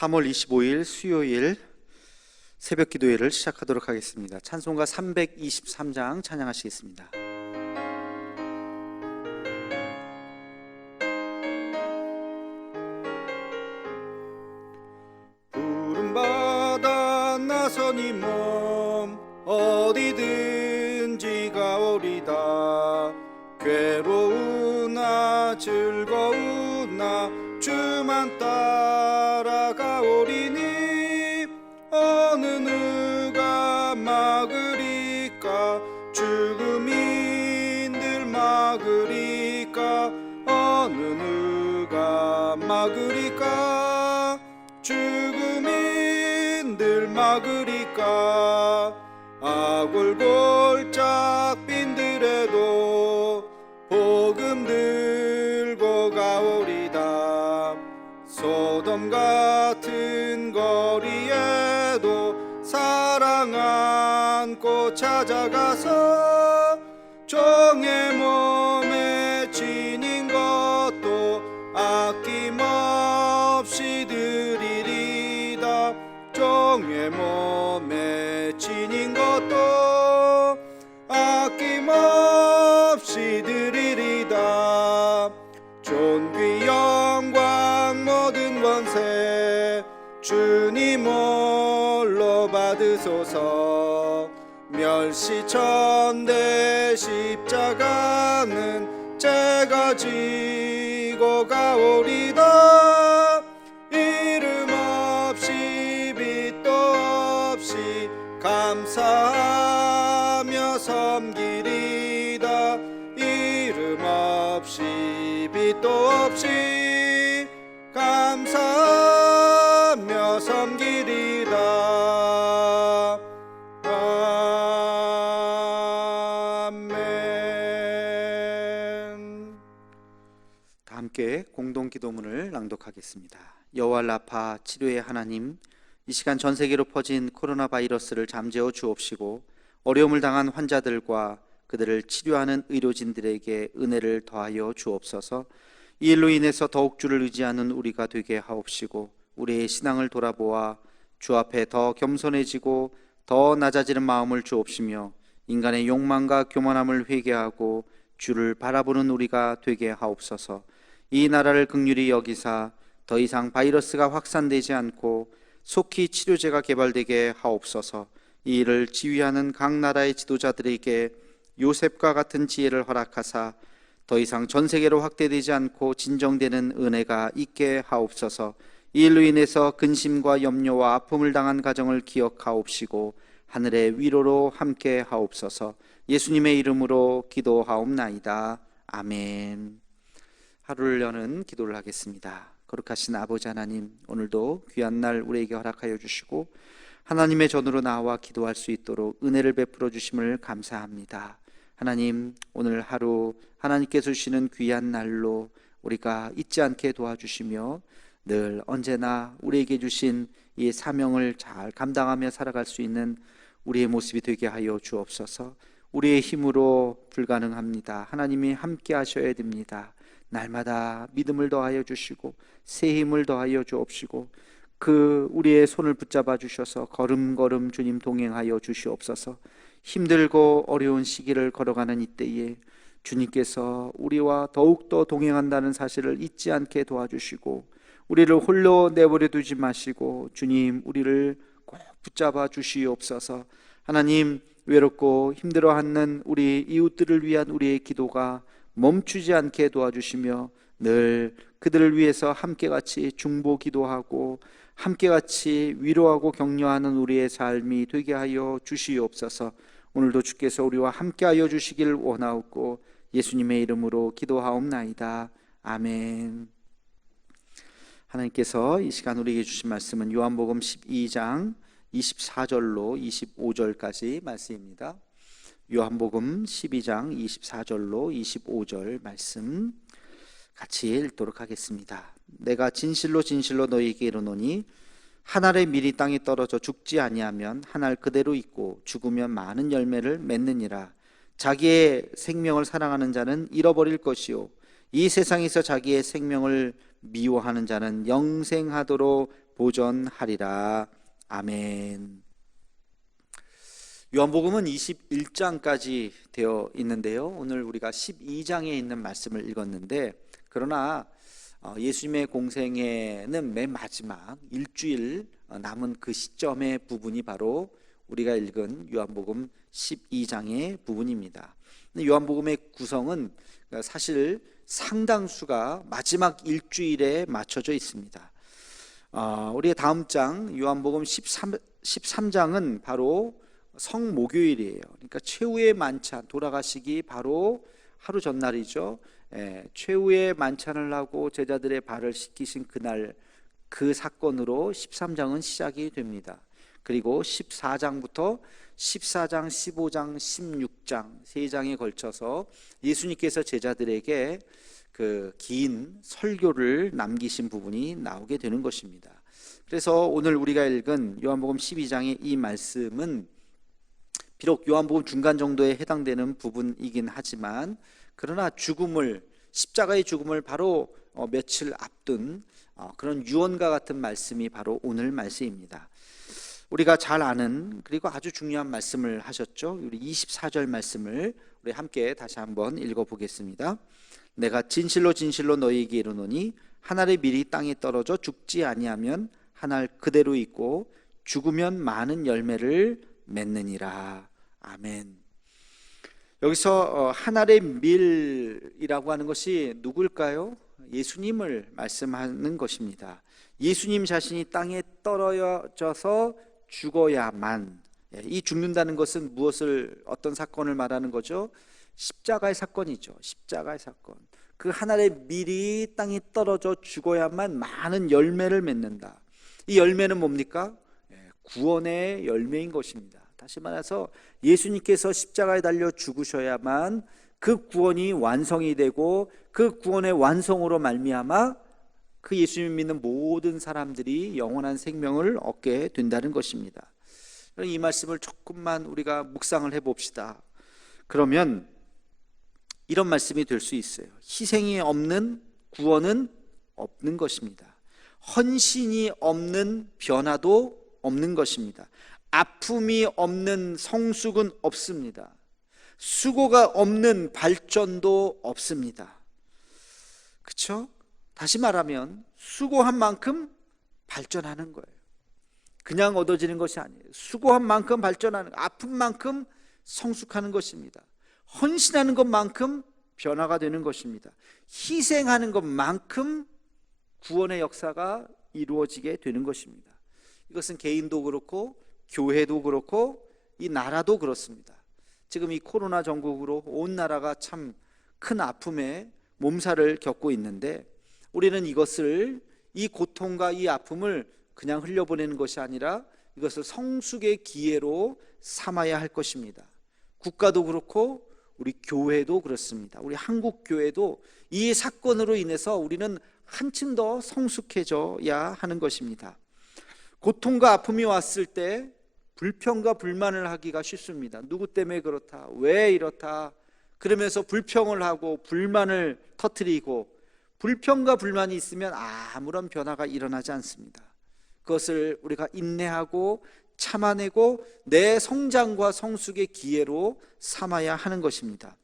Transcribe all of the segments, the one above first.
3월 25일 수요일 새벽 기도회를 시작하도록 하겠습니다. 찬송가 323장 찬양하시겠습니다. 부름받아 나선 이 몸 어디든지 가오리다. 괴로우나 즐거우나 주만 따라가오리니 어느 누가 막으리까. 죽음이 늘 막으리까. 어느 누가 막으리까. 죽음이 늘 막으리까. 아골골짝 빈들에도 복음 들고 가오리다. 소돔 같은 거리에도 사랑 안고 찾아가서 종의 몸에 지닌 것도 아낌없이 드리리다. 종의 몸에 지닌 것도 아낌없이 드리리다. 존귀 영광 모든 권세 주님 홀로 받으소서. 멸시천대 십자가는 제가 지고 가오리다. 이름 없이 빛도 없이 감사하며 섬기리다. 이름 없이 빛도 없이 감사하며 섬기리다. 아멘. 다 함께 공동 기도문을 낭독하겠습니다. 여호와 라파 치료의 하나님, 이 시간 전 세계로 퍼진 코로나 바이러스를 잠재워 주옵시고 어려움을 당한 환자들과 그들을 치료하는 의료진들에게 은혜를 더하여 주옵소서. 이 일로 인해서 더욱 주를 의지하는 우리가 되게 하옵시고 우리의 신앙을 돌아보아 주 앞에 더 겸손해지고 더 낮아지는 마음을 주옵시며 인간의 욕망과 교만함을 회개하고 주를 바라보는 우리가 되게 하옵소서. 이 나라를 긍휼히 여기사 더 이상 바이러스가 확산되지 않고 속히 치료제가 개발되게 하옵소서. 이 일을 지휘하는 각 나라의 지도자들에게 요셉과 같은 지혜를 허락하사 더 이상 전 세계로 확대되지 않고 진정되는 은혜가 있게 하옵소서. 이 일로 인해서 근심과 염려와 아픔을 당한 가정을 기억하옵시고 하늘의 위로로 함께 하옵소서. 예수님의 이름으로 기도하옵나이다. 아멘. 하루를 여는 기도를 하겠습니다. 거룩하신 아버지 하나님, 오늘도 귀한 날 우리에게 허락하여 주시고 하나님의 전으로 나와 기도할 수 있도록 은혜를 베풀어 주심을 감사합니다. 하나님, 오늘 하루 하나님께서 주시는 귀한 날로 우리가 잊지 않게 도와주시며 늘 언제나 우리에게 주신 이 사명을 잘 감당하며 살아갈 수 있는 우리의 모습이 되게 하여 주옵소서. 우리의 힘으로 불가능합니다. 하나님이 함께 하셔야 됩니다. 날마다 믿음을 더하여 주시고 새 힘을 더하여 주옵시고 우리의 손을 붙잡아 주셔서 걸음걸음 주님 동행하여 주시옵소서. 힘들고 어려운 시기를 걸어가는 이때에 주님께서 우리와 더욱더 동행한다는 사실을 잊지 않게 도와주시고 우리를 홀로 내버려 두지 마시고 주님 우리를 꼭 붙잡아 주시옵소서. 하나님, 외롭고 힘들어하는 우리 이웃들을 위한 우리의 기도가 멈추지 않게 도와주시며 늘 그들을 위해서 함께 같이 중보 기도하고 함께 같이 위로하고 격려하는 우리의 삶이 되게 하여 주시옵소서. 오늘도 주께서 우리와 함께 하여 주시길 원하옵고 예수님의 이름으로 기도하옵나이다. 아멘. 하나님께서 이 시간 우리에게 주신 말씀은 요한복음 12장 24절로 25절까지 말씀입니다. 요한복음 12장 24절로 25절 말씀 같이 읽도록 하겠습니다. 내가 진실로 진실로 너희에게 이르노니 한 알의 밀이 땅에 떨어져 죽지 아니하면 한 알 그대로 있고 죽으면 많은 열매를 맺느니라. 자기의 생명을 사랑하는 자는 잃어버릴 것이요 이 세상에서 자기의 생명을 미워하는 자는 영생하도록 보전하리라. 아멘. 요한복음은 21장까지 되어 있는데요, 오늘 우리가 12장에 있는 말씀을 읽었는데, 그러나 예수님의 공생애는 맨 마지막 일주일 남은 그 시점의 부분이 바로 우리가 읽은 요한복음 12장의 부분입니다. 요한복음의 구성은 사실 상당수가 마지막 일주일에 맞춰져 있습니다. 우리의 다음 장 요한복음 13장은 바로 성목요일이에요. 그러니까 최후의 만찬, 돌아가시기 바로 하루 전날이죠. 최후의 만찬을 하고 제자들의 발을 씻기신 그날, 그 사건으로 13장은 시작이 됩니다. 그리고 14장부터 14장, 15장, 16장 3장에 걸쳐서 예수님께서 제자들에게 그 긴 설교를 남기신 부분이 나오게 되는 것입니다. 그래서 오늘 우리가 읽은 요한복음 12장의 이 말씀은 비록 요한복음 중간 정도에 해당되는 부분이긴 하지만, 그러나 십자가의 죽음을 바로 며칠 앞둔 그런 유언과 같은 말씀이 바로 오늘 말씀입니다. 우리가 잘 아는, 그리고 아주 중요한 말씀을 하셨죠. 우리 24절 말씀을 우리 함께 다시 한번 읽어보겠습니다. 내가 진실로 진실로 너희에게 이르노니 한 알의 밀이 땅에 떨어져 죽지 아니하면 한 알 그대로 있고 죽으면 많은 열매를 맺느니라. 아멘. 여기서 한 알의 밀이라고 하는 것이 누굴까요? 예수님을 말씀하는 것입니다. 예수님 자신이 땅에 떨어져서 죽어야만, 이 죽는다는 것은 어떤 사건을 말하는 거죠? 십자가의 사건이죠. 십자가의 사건. 그 한 알의 밀이 땅에 떨어져 죽어야만 많은 열매를 맺는다. 이 열매는 뭡니까? 구원의 열매인 것입니다. 다시 말해서 예수님께서 십자가에 달려 죽으셔야만 그 구원이 완성이 되고, 그 구원의 완성으로 말미암아 그 예수님 믿는 모든 사람들이 영원한 생명을 얻게 된다는 것입니다. 이 말씀을 조금만 우리가 묵상을 해봅시다. 그러면 이런 말씀이 될 수 있어요. 희생이 없는 구원은 없는 것입니다. 헌신이 없는 변화도 없는 것입니다. 아픔이 없는 성숙은 없습니다. 수고가 없는 발전도 없습니다. 그렇죠? 다시 말하면 수고한 만큼 발전하는 거예요. 그냥 얻어지는 것이 아니에요. 수고한 만큼 발전하는, 아픈 만큼 성숙하는 것입니다. 헌신하는 것만큼 변화가 되는 것입니다. 희생하는 것만큼 구원의 역사가 이루어지게 되는 것입니다. 이것은 개인도 그렇고 교회도 그렇고 이 나라도 그렇습니다. 지금 이 코로나 전국으로 온 나라가 참 큰 아픔에 몸살을 겪고 있는데, 우리는 이 고통과 이 아픔을 그냥 흘려보내는 것이 아니라 이것을 성숙의 기회로 삼아야 할 것입니다. 국가도 그렇고 우리 교회도 그렇습니다. 우리 한국 교회도 이 사건으로 인해서 우리는 한층 더 성숙해져야 하는 것입니다. 고통과 아픔이 왔을 때 불평과 불만을 하기가 쉽습니다. 누구 때문에 그렇다, 왜 이렇다, 그러면서 불평을 하고 불만을 터뜨리고, 불평과 불만이 있으면 아무런 변화가 일어나지 않습니다. 그것을 우리가 인내하고 참아내고 내 성장과 성숙의 기회로 삼아야 하는 것입니다.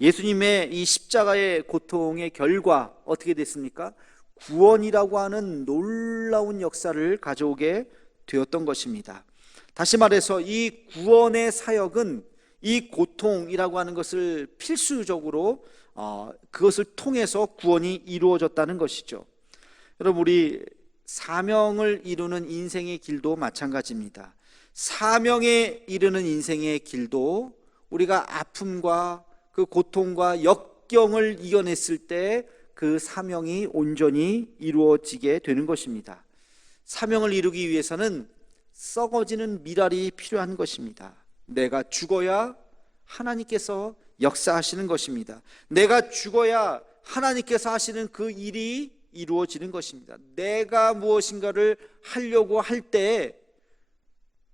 예수님의 이 십자가의 고통의 결과 어떻게 됐습니까? 구원이라고 하는 놀라운 역사를 가져오게 되었던 것입니다. 다시 말해서 이 구원의 사역은 이 고통이라고 하는 것을 필수적으로 그것을 통해서 구원이 이루어졌다는 것이죠. 여러분, 우리 사명을 이루는 인생의 길도 마찬가지입니다. 사명에 이르는 인생의 길도 우리가 아픔과 그 고통과 역경을 이겨냈을 때 그 사명이 온전히 이루어지게 되는 것입니다. 사명을 이루기 위해서는 썩어지는 미랄이 필요한 것입니다. 내가 죽어야 하나님께서 역사하시는 것입니다. 내가 죽어야 하나님께서 하시는 그 일이 이루어지는 것입니다. 내가 무엇인가를 하려고 할 때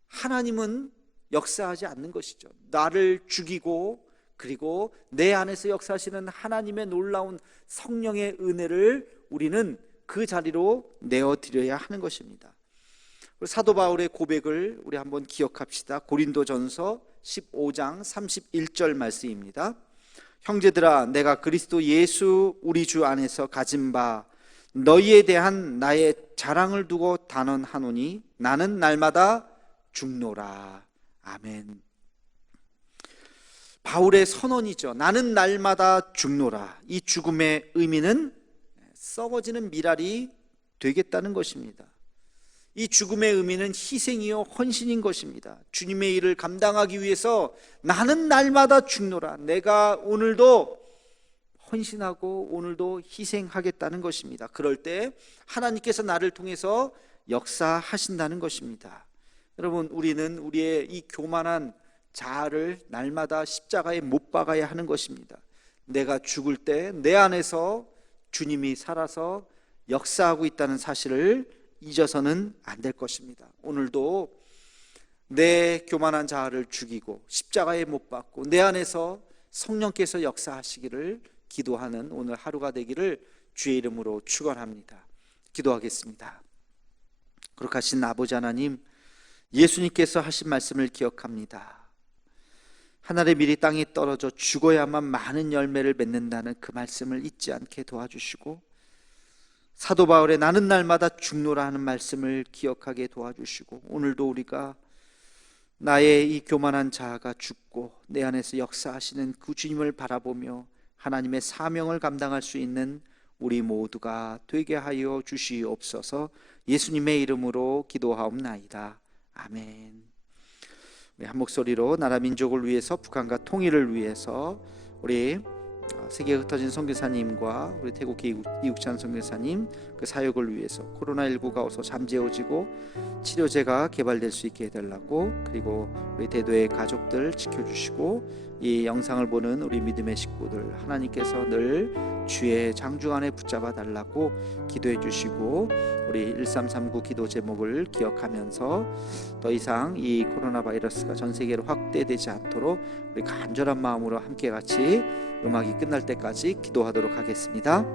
하나님은 역사하지 않는 것이죠. 나를 죽이고, 그리고 내 안에서 역사하시는 하나님의 놀라운 성령의 은혜를 우리는 그 자리로 내어드려야 하는 것입니다. 사도 바울의 고백을 우리 한번 기억합시다. 고린도전서 15장 31절 말씀입니다. 형제들아, 내가 그리스도 예수 우리 주 안에서 가진 바 너희에 대한 나의 자랑을 두고 단언하노니 나는 날마다 죽노라. 아멘. 바울의 선언이죠. 나는 날마다 죽노라. 이 죽음의 의미는 썩어지는 미랄이 되겠다는 것입니다. 이 죽음의 의미는 희생이요 헌신인 것입니다. 주님의 일을 감당하기 위해서 나는 날마다 죽노라. 내가 오늘도 헌신하고 오늘도 희생하겠다는 것입니다. 그럴 때 하나님께서 나를 통해서 역사하신다는 것입니다. 여러분, 우리는 우리의 이 교만한 자아를 날마다 십자가에 못 박아야 하는 것입니다. 내가 죽을 때 내 안에서 주님이 살아서 역사하고 있다는 사실을 잊어서는 안 될 것입니다. 오늘도 내 교만한 자아를 죽이고 십자가에 못 박고 내 안에서 성령께서 역사하시기를 기도하는 오늘 하루가 되기를 주의 이름으로 축원합니다. 기도하겠습니다. 거룩하신 아버지 하나님, 예수님께서 하신 말씀을 기억합니다. 하늘의 밀이 땅에 떨어져 죽어야만 많은 열매를 맺는다는 그 말씀을 잊지 않게 도와주시고, 사도 바울의 나는 날마다 죽노라 하는 말씀을 기억하게 도와주시고, 오늘도 우리가 나의 이 교만한 자아가 죽고 내 안에서 역사하시는 그 주님을 바라보며 하나님의 사명을 감당할 수 있는 우리 모두가 되게 하여 주시옵소서. 예수님의 이름으로 기도하옵나이다. 아멘. 우리 한 목소리로 나라 민족을 위해서, 북한과 통일을 위해서 우리 세계에 흩어진 선교사님과 우리 태국 이국찬 선교사님 그 사역을 위해서 코로나19가 어서 잠재워지고 치료제가 개발될 수 있게 해달라고, 그리고 우리 대도의 가족들 지켜주시고 이 영상을 보는 우리 믿음의 식구들 하나님께서 늘 주의 장중 안에 붙잡아 달라고 기도해 주시고, 우리 1339 기도 제목을 기억하면서 더 이상 이 코로나 바이러스가 전 세계로 확대되지 않도록 우리 간절한 마음으로 함께 같이 음악이 끝날 때까지 기도하도록 하겠습니다.